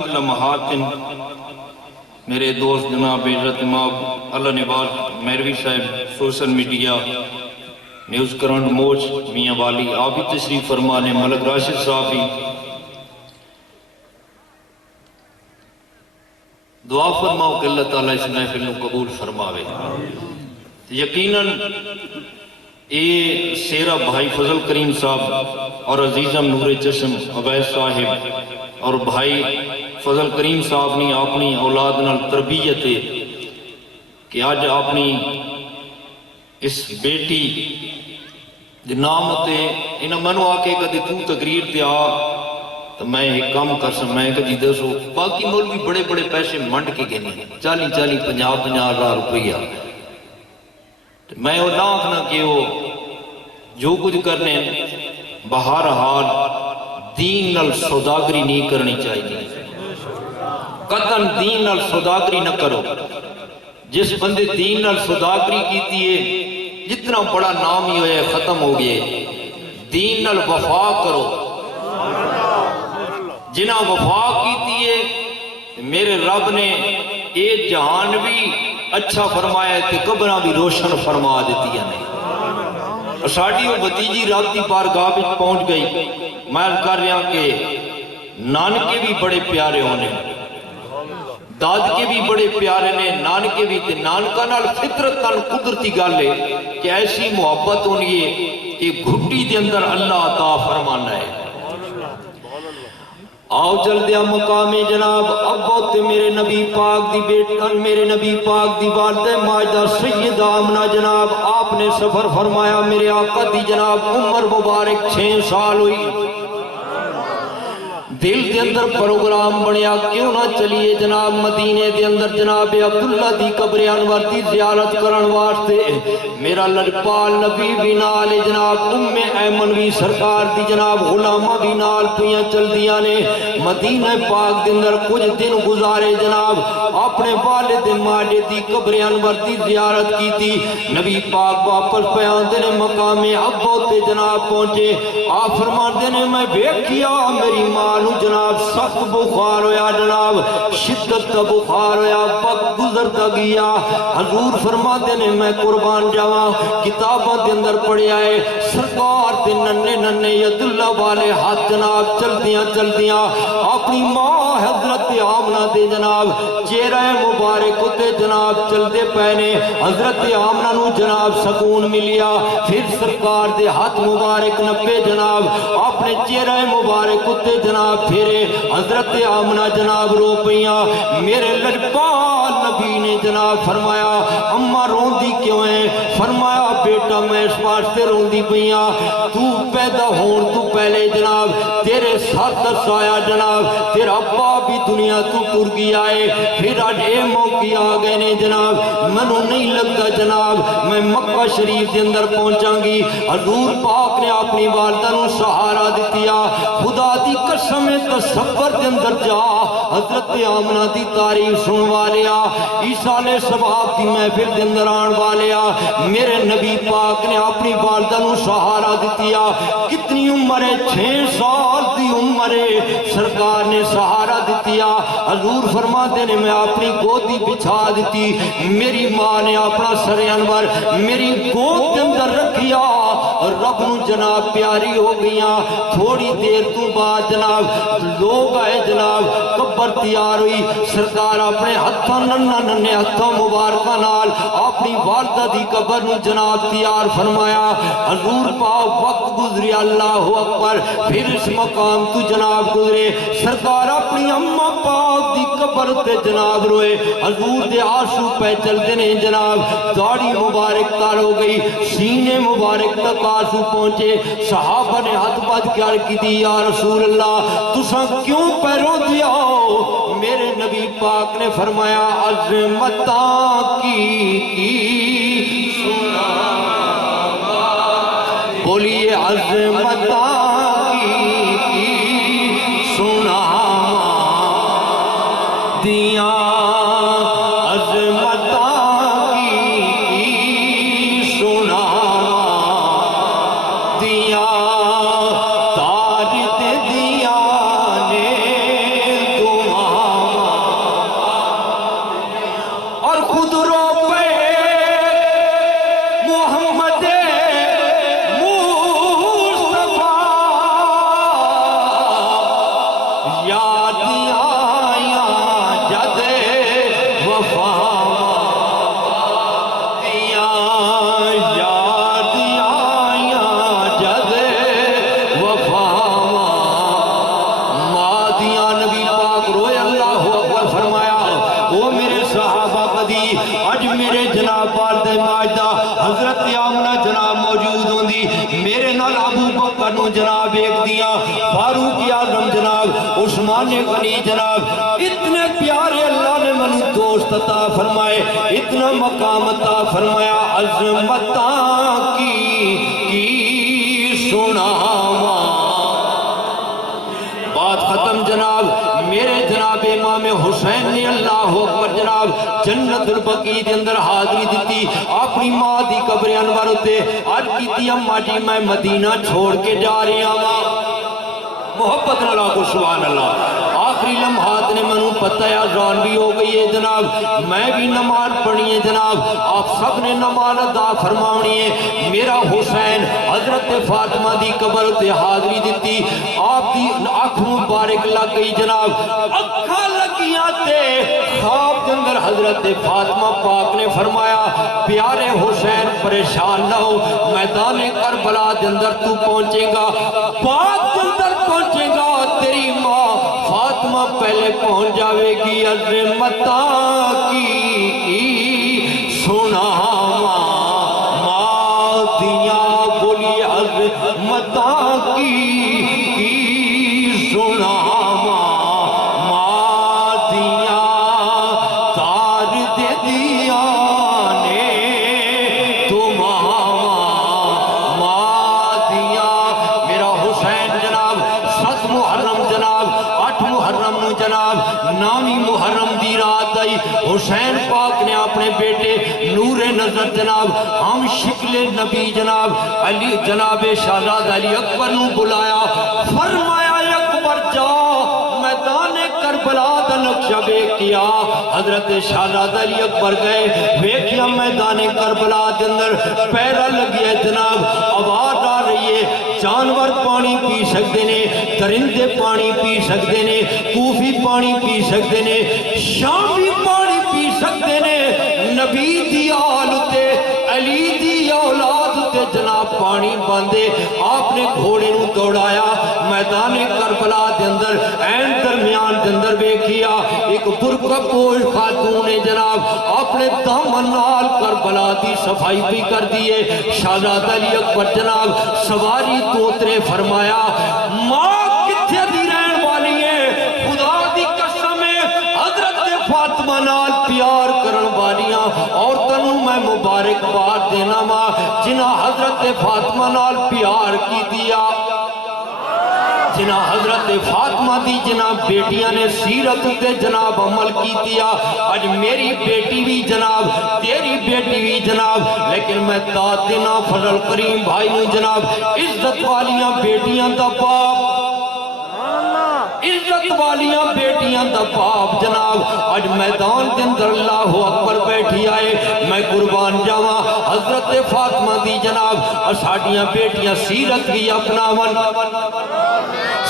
محاتن میرے دوست جناب عزت امام اللہ نواز میروی صاحب سوشل میڈیا نیوز کرنٹ موج میاں والی آپ بھی تشریف فرما لیں، ملک راشد صاحب بھی دعا فرماؤ کہ اللہ تعالیٰ اس محفل کو قبول فرماوے۔ یقیناً اے سیرہ بھائی فضل کریم صاحب اور عزیزم نور چشم عبیس صاحب اور بھائی فضل کریم صاحب نے اپنی اولاد نال تربیت ہے کہ آج اپنی اس بیٹی نامت انہاں منو آکے کدی تو تقریر تے آ تو میں ایک کام کر سکتا میں کدی دسو باقی مولوی بڑے بڑے پیسے منڈ کے گئے 40-50 ہزار روپیہ میں وہ نہ آکھنا کہ وہ جو کچھ کرنے بہرحال دین نال سوداگری نہیں کرنی چاہیے، قطعاً دین نال سوداگری نہ کرو۔ جس بندے دین نال سوداگری کیتی ہے جتنا بڑا نام ہی ہوئے ختم ہو گئے۔ دین نال وفا کرو، جنہ وفا کیتی ہے میرے رب نے اے جہان بھی اچھا فرمایا ہے کہ قبرہ بھی روشن فرما دیتی ہے۔ ساڑھی وہ بھتیجی رابطی بارگاہ بھی پہنچ گئی، میں کر رہا کہ نانکے بھی بڑے پیارے ہونے، داد کے بھی بڑے پیارے نے، نانکے بھی تے نانکا نال فطرت نال قدرتی گالے کہ ایسی محبت ہونی ہے کہ گھٹی دے اندر اللہ عطا فرمانا ہے۔ آؤ چل دیا مقام جناب ابو تے میرے نبی پاک دی بیٹن میرے نبی پاک دی والدہ ماجدہ سیدہ آمنہ جناب آپ نے سفر فرمایا میرے آقا دی جناب عمر مبارک 6 سال ہوئی، دل دے اندر پروگرام بنیا کیوں نہ چلیے جناب مدینے دے اندر جناب عبداللہ دی قبر انور دی زیارت کرن واسطے۔ میرا لڑپال نبی بھی نال جناب ایمن بھی سرکار دی جناب غلامہ بھی نال پیاں چل دیا نے مدینہ پاک دے اندر کچھ دن گزارے جناب اپنے والد ماجد دی قبر انور دی زیارت کی تھی۔ نبی پاک واپس پیان دے نے مقام ابو تے جناب پہنچے، آپ فرمان دے نے میں بیکھیا میری ماں جناب سخت بخار ہویا جناب شدت کا بخار ہویا وقت گزرتا گیا۔ حضور فرماتے نے میں قربان جاواں کتاباں دے اندر پڑھے آئے سرکار تے ننے ننے عبداللہ والے ہاتھ جناب چل دیاں اپنی ماں حضرت آمنہ دے جناب چہرہ مبارک تے جناب چل دے پہنے حضرت آمنہ نو جناب سکون ملیا، پھر سرکار دے ہاتھ مبارک نپے جناب اپنے چہرہ مبارک تے جناب پھرے حضرت آمنہ جناب رو پیاں۔ میرے لڑپال نبی نے جناب فرمایا اماں روندی کیوں ہے؟ فرمایا بیٹا میں اس واسطے روندی پیاں تو پیدا ہون تو پہلے جناب تیرے ساتھ دسایا جناب تیرا ابا بھی دنیا تو ٹر گیا ہے، پھر آج اے موقع آ گئے نے جناب منو نہیں لگتا جناب میں مکہ شریف کے اندر پہنچاں گی۔ حضور پاک نے اپنی والدہ نو سہارا دتیا، خدا دی قسم تصور دے اندر جا حضرت آمنہ دی تعریف سن والیا عیسال ثواب دی محفل دے اندر آن والیا میرے نبی پاک نے اپنی والدہ نو سہارا دتیا۔ کتنی عمر ہے؟ 6 سال دی عمر ہے، سرکار نے سہارا دتیا۔ حضور فرماتے نے میں اپنی گودی بچھا دیتی، میری ماں نے اپنا سر انور میری گود دے اندر رکھیا اور رب نو جناب پیاری ہو گیا۔ تھوڑی دیر تو بعد جناب لوگ آئے جناب قبر تیار ہوئی، سرکار اپنے ہتھاں ننے ہتھاں مبارکہ نال اپنی والدہ دی قبر نو جناب تیار فرمایا۔ حضور پاک وقت گزری اللہ اکبر پھر اس مقام تو جناب گزرے، سرکار اپنی اماں پاک دی قبر تے جناب روئے، حضور دے آنسو پہ چل دینے جناب داڑھی مبارک تار ہو گئی، سینے مبارک تک آنسو پہنچے۔ صحابہ نے ہاتھ بات کیا کی دی یا رسول اللہ تساں کیوں پیروں دیا ہو؟ میرے نبی پاک نے فرمایا عظمتاں کی سنا بولیے عظمتاں کی سنا دیا عظمتاں کی سنا دیا تاج دیا نے تمہارا آیا جد وفا دیا یاد آیا جد وفا مادیاں نبی پاک روئے اللہ اکبر فرمایا وہ میرے صحابہ قدی اج میرے جناب والد ماجدہ حضرت آمنہ جناب موجود ہوں دی میرے نال ابو بکر نو جناب ایک دیا فاروق اعظم جناب عثمان غنی جناب اتنے پیارے اللہ نے منو دوست عطا فرمائے اتنا مقام عطا فرمایا عظمتاں کی سناواں بات ختم جناب میرے جناب امام حسین نے اللہ اکبر جناب جنت البقیع دے اندر حاضری دیتی اپنی ماں دی قبر انور تے آج کیتی اماں جی میں مدینہ چھوڑ کے جا رہا ہوں محبت نہ لاکھو سبحان اللہ آخری لمحات نے منو پتہ ہے اذان بھی ہو گئی ہے جناب میں بھی نماز پڑھی ہے جناب آپ سب نے نماز ادا فرماؤنی ہے میرا حسین حضرت فاطمہ دی قبر تے حاضری دیتی آپ دی آنکھ مبارک لگ گئی جناب اکھا لگیاں تے خواب کے اندر حضرت فاطمہ پاک نے فرمایا پیارے حسین پریشان نہ ہو میدان کربلا دے اندر تو پہنچے گا پاک کے اندر پہنچے گا تیری ماں فاطمہ پہلے پہنچ جاوے گی عظمتاں کی سناواں مادیاں بولی عظمتاں کی سناواں مادیاں تار دے دیا نے تمہاواں مادیاں میرا حسین جناب 7 محرم جناب 8 محرم نو جناب 9 محرم دی رات آئی حسین پاک نے اپنے بیٹے نور نظر جناب ہم شکل نبی جناب علی جناب شہزاد علی اکبر نو بلایا فرمایا اکبر جا میدان کربلا دا نقشہ بے کیا حضرت شہزاد علی اکبر گئے ویکھیا میدان کربلا دے اندر پیرا لگیا جناب آواز آ رہی ہے جانور پانی پی سکتے نے درندے پانی پی سکتے نے کوفی پانی پی سکتے نے شامی پانی پی سکتے نے نبی دی آل تے علی دی اولاد تے جناب پانی باندے آپ نے گھوڑے نو دوڑایا میدان کربلا دے اندر این درمیان دے اندر بیکھیا ایک برقع پوش خاتون نے جناب اپنے دامن نال کربلا دی صفائی بھی کر دیئے شہزاد علی اکبر جناب سواری توترے فرمایا ماں کتھے دی رہن والی ہے خدا دی قسم ہے حضرت فاطمہ نال پیار کرن والیاں اور تنو میں مبارک بات دینا ماں جنہ حضرت فاطمہ نال پیار کی دیا جنہ حضرت فاطمہ دی جناب بیٹیاں نے سیرت تے جناب عمل کی دیا آج میری بیٹی بھی جناب تیری بیٹی بھی جناب لیکن میں داد دینا فضل کریم بھائی ہوں جناب عزت والیاں بیٹیاں دا باپ عزت والیاں بیٹیاں دا باپ جناب آج میدان کے اندر اللہ اکبر بیٹھی آئے میں قربان جاواں حضرت فاطمہ دی جناب اساڑیاں بیٹیاں سیرت کی اپناون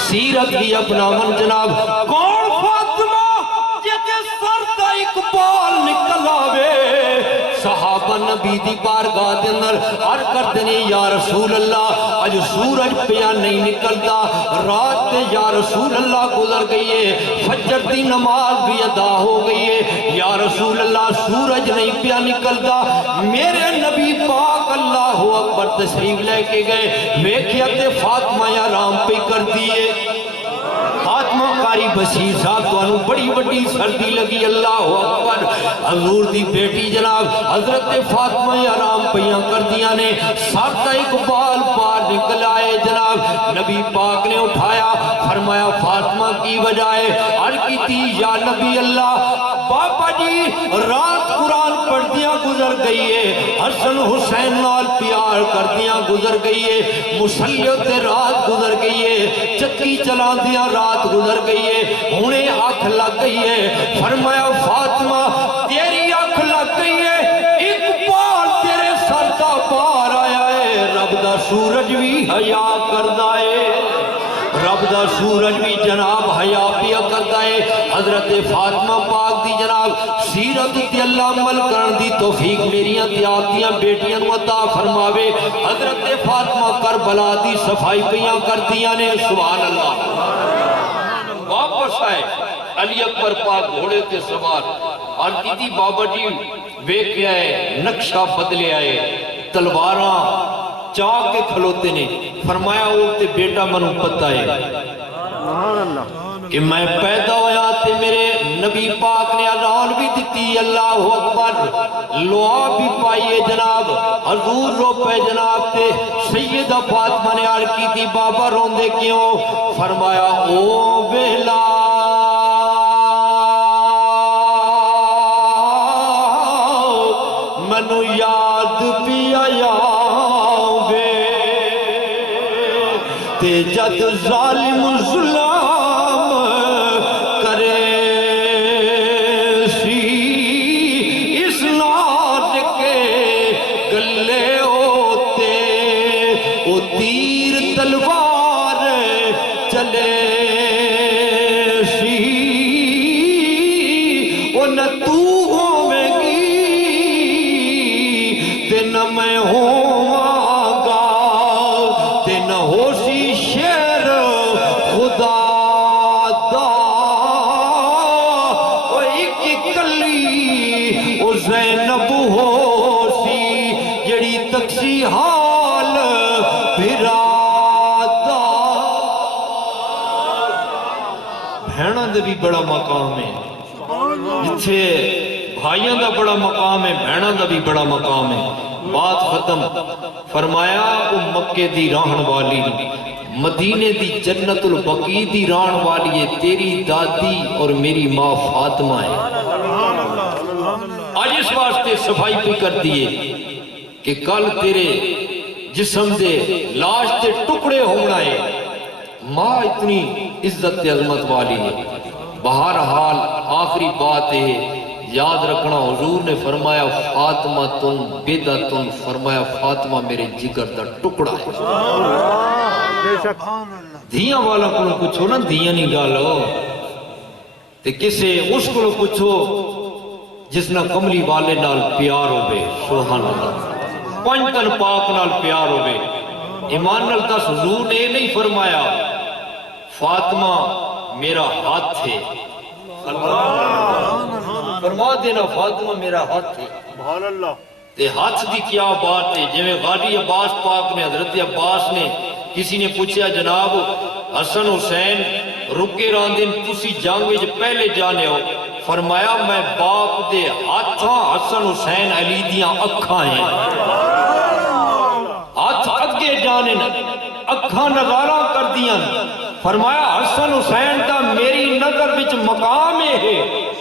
سیرت کی اپناون جناب کون فاطمہ جیتے سر دا اقبال نکل آوے صحابہ نبی دی بارگاہ دے اندر عرض کرتے ہیں یا رسول اللہ آج سورج پیا نہیں نکلتا رات تے یا رسول اللہ گزر گئی ہے فجر دی نماز بھی ادا ہو گئی ہے یا رسول اللہ سورج نہیں پیا نکلتا میرے نبی پاک اللہ اکبر تشریف لے کے گئے ویکھیت فاطمہ یا رام پہ کر دیئے فاطمہ قاری بشیر صاحب تو انہوں بڑی بڑی سردی لگی اللہ اکبر حضور دی بیٹی جناب حضرت فاطمہ یا رام پیاں کر دیا نے ساتھ اقبال پار نکل آئے جناب نبی پاک نے اٹھایا فرمایا فاطمہ کی وجائے عرض کی تھی یا نبی اللہ باپا جی رات قرآن پڑھ دیا گزر گئی ہے حسن حسین نال پیار کر دیا گزر گئی ہے مسلیت رات گزر گئی ہے چکی چلا دیا رات گزر گئی ہے انہیں آنکھ لگ گئی ہے فرمایا فاطمہ تیری آنکھ لگ گئی ہے اقبال تیرے سر دا پار آیا ہے رب دا سورج بھی حیا کر دائے رب دا سورج بھی جناب حیا پیا کرتا ہے حضرت فاطمہ پاک دی جناب سیرت تے اللہ عمل کرن دی توفیق میریاں تے آپدیاں بیٹیاں نو عطا فرماوے حضرت فاطمہ کربلا دی صفائی پیاں کردیاں نے سبحان اللہ واپس آئے علی اکبر پاک گھوڑے تے سوار اور کیتی بابا جی ویکھ آئے نقشہ بدلے آئے تلواراں چاہ کے کھلوتے نے فرمایا اوتے بیٹا منو پتہ ہے کہ میں پیدا ہویا تے میرے نبی پاک نے اذان بھی دیتی اللہ اکبر لعا بھی پائیے جناب حضور رو پہ جناب تے سیدہ فاطمہ نے عرض کی تھی بابا روندے کیوں فرمایا او ویلا منو یاد پیا یاوے تے جد ظالم ظلم کرے سی اس ناز کے گلے ہوتے او تیر تلوار چلے سی او نہ تو ہوے گی تے نہ میں ہواں گا تے نہ ہو سی شیر خدا دا او ایک کلی او زینب ہو سی جڑی تکسی حال بھرا دا بھیناں دے بھی بڑا مقام ہے جتھے بھائیاں دا بڑا مقام ہے بھیناں دا بھی بڑا مقام ہے بات ختم فرمایا وہ مکے دی راہن والی مدینے دی جنت البقیع دی راہن والی ہے تیری دادی اور میری ماں فاطمہ ہے آج اس واسطے صفائی پہ کر دیئے کہ کل تیرے جسم دے لاش تے ٹکڑے ہونا ہے ماں اتنی عزت عظمت والی ہے بہرحال آخری بات ہے یاد رکھنا حضور نے فرمایا فاطمہ تن بیدتن فرمایا فاطمہ میرے جگر دا ٹکڑا ہے دھیاں والا کو پوچھو نا دھیاں نہیں گالو تے کسے اس کو پوچھو جس نہ کملی والے نال پیار ہو بے سبحان اللہ پنجتن پاک نال پیار ہو بے ایمان نال دس حضور نے نہیں فرمایا فاطمہ میرا ہاتھ ہے فرما دینا فاطمہ میرا ہاتھ ہے تے ہاتھ دی کیا بات ہے جو غازی عباس پاک نے حضرت عباس نے کسی نے پوچھا جناب حسن حسین رکے راندن تسی جنگ وچ پہلے جانے ہو فرمایا میں باپ دے ہاتھاں حسن حسین علی دیاں اکھاں ہیں ہاتھ اگے جانے اکھاں نظارہ کر دیاں فرمایا حسن حسین دا میری نظر وچ مقام ہے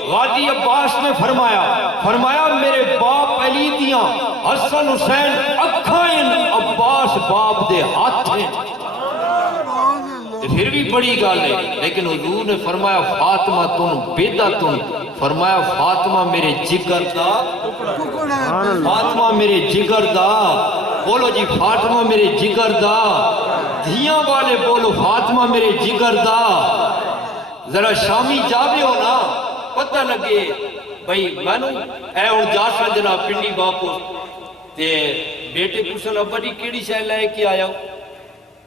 غازی عباس نے فرمایا میرے باپ علی دیاں حسن حسین اکھائیں عباس باپ دے ہاتھ ہیں پھر بھی بڑی گال ہے لیکن حضور نے فرمایا فاطمہ تن بیدہ تن فرمایا فاطمہ میرے جگر دا فاطمہ میرے جگر دا بولو جی فاطمہ میرے جگر دا دھیاں والے بولو فاطمہ میرے جگر دا ذرا شامی جاوے ہو نا پتہ لگے بھئی میں اے اور جاسا جناب پنڈی باپو تے بیٹے پوچھن ابا جی کیڑی شے لے کے آیا ہو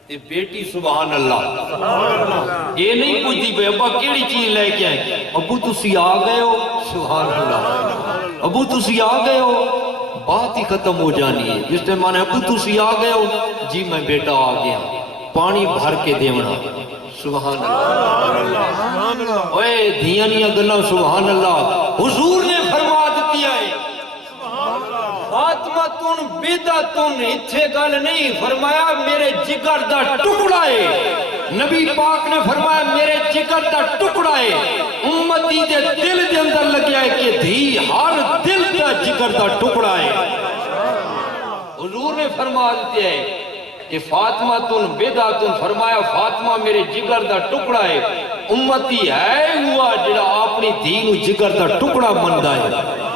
تے بیٹی سبحان اللہ یہ نہیں پوچھتی بھئی ابا کیڑی چیز لے کے آئے ابو تسی آ گئے ہو سبحان اللہ ابو تسی آ گئے ہو بات ہی ختم ہو جانی ہے جس نے مانے ابو تسی آ گئے ہو جی میں بیٹا آ گیا پانی بھر کے دیونا سبحان اللہ اوے دھیانیاں گلہ سبحان اللہ حضور نے فرما دیتی ہے فاطمہ تن بیدہ تن اتھے گل نہیں فرمایا میرے جگر دا ٹکڑا ہے نبی پاک نے فرمایا میرے جگر دا ٹکڑا ہے امتی دے دل دے اندر لگیا ہے کہ دھی ہر دل دا جگر دا ٹکڑا ہے حضور نے فرما دیتی ہے کہ فاطمہ تن بیدہ تن فرمایا فاطمہ میرے جگر دا ٹکڑا ہے امتی ہے ہوا جڑا اپنی دین و جگر دا ٹکڑا مندہ ہے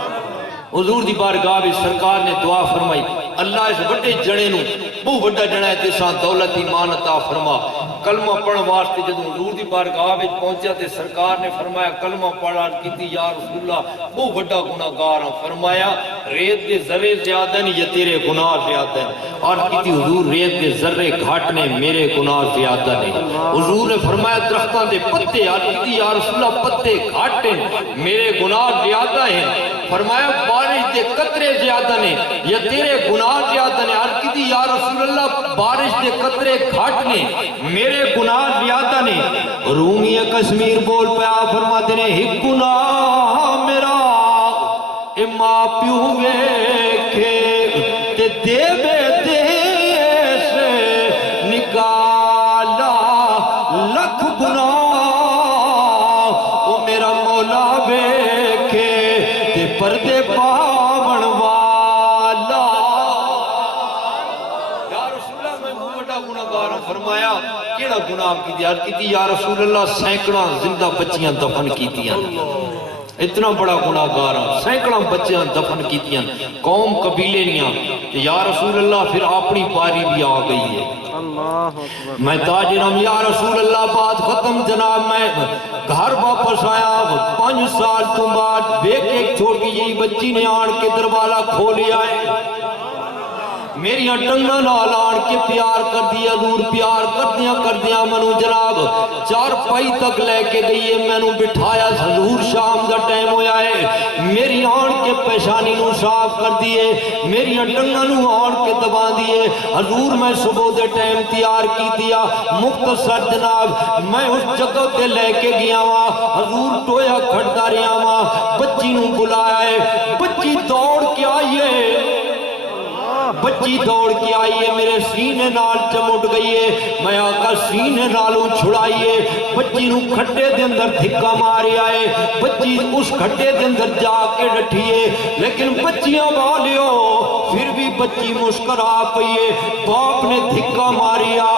حضور دی بارگاہ بھی سرکار نے دعا فرمائی اللہ اس بڑے جڑے نو بہت بڑا جڑا ہے تیسا دولت ایمان عطا فرما کلمہ پڑھن واسطے جدوں حضور دی بارگاہ وچ پہنچیا تے سرکار نے فرمایا کلمہ پڑھ عرض کیتی یا رسول اللہ بہت بڑا گناہگار ہوں. فرمایا ریت دے ذرے زیادہ نہیں یا تیرے گناہ زیادہ ہیں؟ عرض کیتی حضور ریت دے ذرے گھٹ نے میرے گناہ زیادہ نہیں. حضور نے فرمایا درختاں دے پتے، عرض کیتی یا رسول اللہ پتے گھٹ ہیں میرے گناہ زیادہ ہیں. فرمایا بارش دے قطرے زیادہ نے یا تیرے گناہ زیادہ نے؟ عرض کیتی یا رسول اللہ بارش دے قطرے گھٹ نے میرے گناہ زیادہ نے. رومی کشمیر بول پیا فرماتے نے ایک گناہ میرا اے ماں پیو ویکھے تے دے بے دیش نکالا لکھ گناہ او میرا مولا ویکھے تے پردے پاون والا. یا رسول اللہ میں بہت بڑا گناہگار ہوں. فرمایا کیڑا گناہ کی دیار کی تھی؟ یا رسول اللہ سینکڑاں زندہ بچیاں دفن کیتیاں. اتنا بڑا گناہگار ہوں، سینکڑاں بچیاں دفن کیتیاں قوم قبیلے نیاں. یا رسول اللہ پھر اپنی باری بھی آ گئی ہے. میں تاجرم یا رسول اللہ بات ختم جناب. میں گھر واپس آیا 5 سال تو بعد ایک ایک چھوٹی جی بچی نے آن کے دروازہ کھولیا ہے. میری ٹنگاں نال آن کے پیار کر دیا. حضور پیار کر دیا منو جناب 4 پائی تک لے کے گئی ہے. میں نو بٹھایا حضور شام دا ٹائم ہویا ہے. میری آن کے پیشانی نو صاف کر دیے، میری ٹنگاں نو آن کے دبا دیے. حضور میں صبح دے ٹائم تیار کی دیا مختصر جناب. میں اس جگہ تے لے کے گیا وا. حضور ٹویا کھڑتا رہا وا. بچی نو بلایا ہے، بچی دوڑ کے آئی ہے. بچی دوڑ کے آئیے میرے سینے نال چمٹ گئیے. میں آقا سینے نالوں چھڑائیے. بچی نو کھٹے دے اندر دھکا مارے آئے. بچی اس کھٹے دے اندر جا کے ڈٹھیے. لیکن بچیاں والیو پھر بھی بچی مسکرا پئیے. باپ نے دھکا ماریا.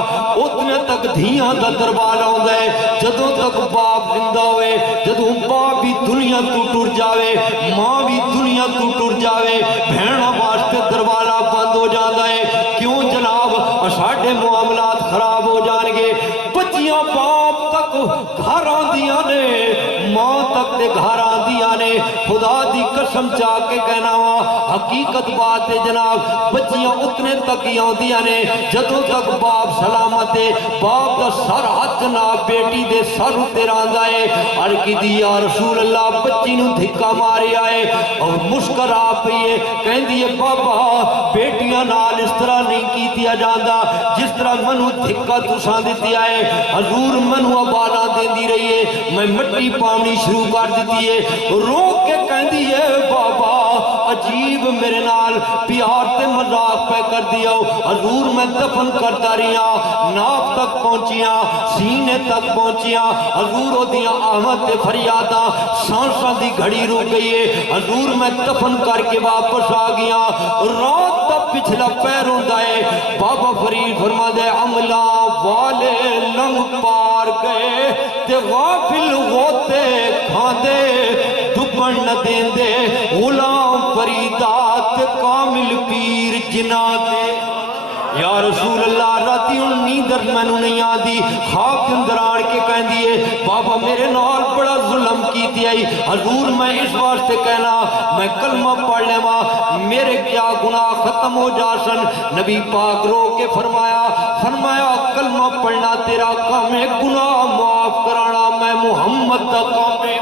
اتنے تک دھیاں دا دروازہ ہوندا ہے جدوں تک باپ زندہ ہوئے. جدوں باپ بھی دنیا تو ٹر جاوے، ماں بھی دنیا تو ٹر جاوے، بہناں واسطے دروازہ بند ہو جاتا ہے. کیوں جناب؟ ساڈے معاملات خراب ہو جان گے. بچیاں باپ تک گھر آندیاں نے، ماں تک دے گھر آندیاں نے. خدا دی قسم چاہ کے کہنا وا حقیقت بات ہے جناب. بچیاں اتنے تک ہی آندیاں نے جدوں تک باپ سلامت ہے. باپ دا سر ہاتھ جناب بیٹی دے سر تے راندا ہے. ہر کی دی یا رسول اللہ بچی نو دھکا مارے آئے اور مسکرا پئیے. کہندی ہے بابا بیٹیاں نال اس طرح نہیں کیتیا جاندا جس طرح منو دھکا تساں دتی آئے. حضور منو ابالا دیندی رہی ہے. میں مٹی پاونی شروع کر دیتی ہے. رو کے کہندی ہے بابا عجیب میرے نال پیار تے مذاق پہ کر دیا. حضور میں دفن کرتا رہا، ناف تک پہنچیاں، سینے تک پہنچیاں. حضور دیاں آمد تے فریاداں سانساں دی گھڑی رک گئی ہے. حضور میں دفن کر کے واپس آ گیا. رات دا پچھلا پیر ہوندا ہے. بابا فرید فرما دے عملہ والے لنگ پار گئے تے غافل ہوتے کھاندے دبن نہ دیندے غلام فریدات کامل پیر جنا دے. یا رسول اللہ راتی ان نیندر میں نو نہیں آدھی. خواب اندر آڑ کے کہن دیئے بابا میرے نال بڑا ظلم کی تھی. حضور میں اس واسطے کہنا میں کلمہ پڑھ لے ماں میرے کیا گناہ ختم ہو جاسن. نبی پاک رو کے فرمایا کلمہ پڑھنا تیرا کام ہے، گناہ معاف کرانا میں محمد دا کام ہے.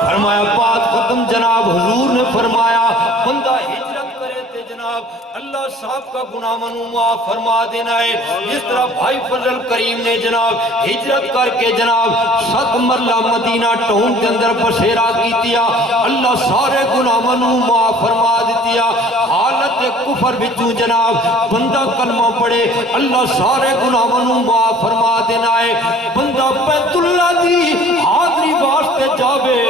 فرمایا بات ختم جناب. حضور نے فرمایا بندہ ہجرت کرے تے جناب اللہ صاحب کا گناہ منو معاف فرما دینا ہے. جس طرح بھائی فضل کریم نے جناب ہجرت کر کے جناب 7 مرلہ مدینہ ٹون کے اندر بسیرا کی دیا. اللہ سارے گناہ منو معاف فرما دیتیا. حالت کفر بچوں جناب بندہ کلمہ پڑے اللہ سارے گناہ منو معاف فرما دینا ہے. بندہ بیت اللہ دی حاضری واسطے جاوے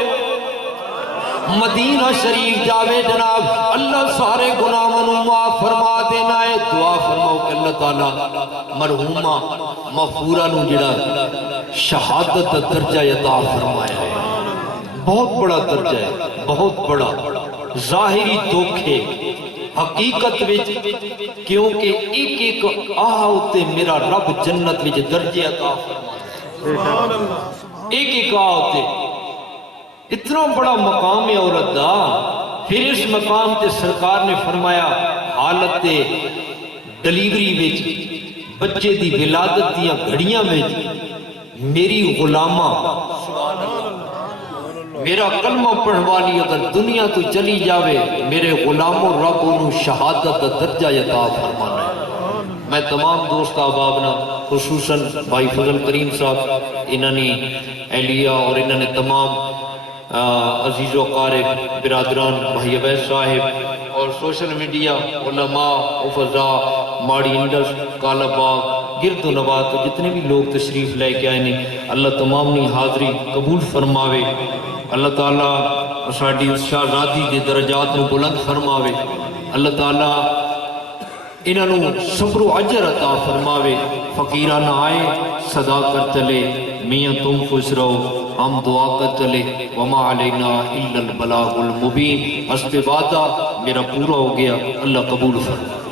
مدینہ شریف جاوے جناب اللہ سارے گناہ منو معاف فرما دینا ہے. دعا فرماؤ کہ اللہ تعالیٰ مرحومہ مغفورہ نو جڑا شہادت درجہ عطا فرمایا ہے. بہت بڑا درجہ ہے، بہت بڑا. ظاہری دھوکے حقیقت وچ کیونکہ ایک ایک آہ تے میرا رب جنت وچ درجے عطا فرماتا ہے ایک ایک آہ تے اتنا بڑا مقام ہے عورت دا پھر اس مقام تے سرکار نے فرمایا حالت ڈلیوری وچ بچے دی ولادت دیاں گھڑیاں وچ میری غلامہ میرا کلمہ پڑھوالی اگر دنیا تو چلی جاوے میرے غلاموں رب انہوں شہادت درجہ عطا فرمانا ہے میں تمام دوست احبابنا خصوصاً بھائی فضل کریم صاحب انہوں نے اہلیہ اور انہوں نے تمام عزیز و قارئ برادران بھائی عبید صاحب اور سوشل میڈیا علماء حفظاء ماڑی انڈس کالا باغ گرد و نواز جتنے بھی لوگ تشریف لے کے آئے ہیں اللہ تمام نے حاضری قبول فرماوے اللہ تعالیٰ ساڑی شہزادی کے درجات میں بلند فرماوے اللہ تعالیٰ انہوں صبر و عجر عطا فرماوے فقیرانہ آئے صدا کر چلے میاں تم خوش رہو ہم دعا کر چلے وما علینا الا البلاغ المبین اس پہ وعدہ میرا پورا ہو گیا اللہ قبول فرمائے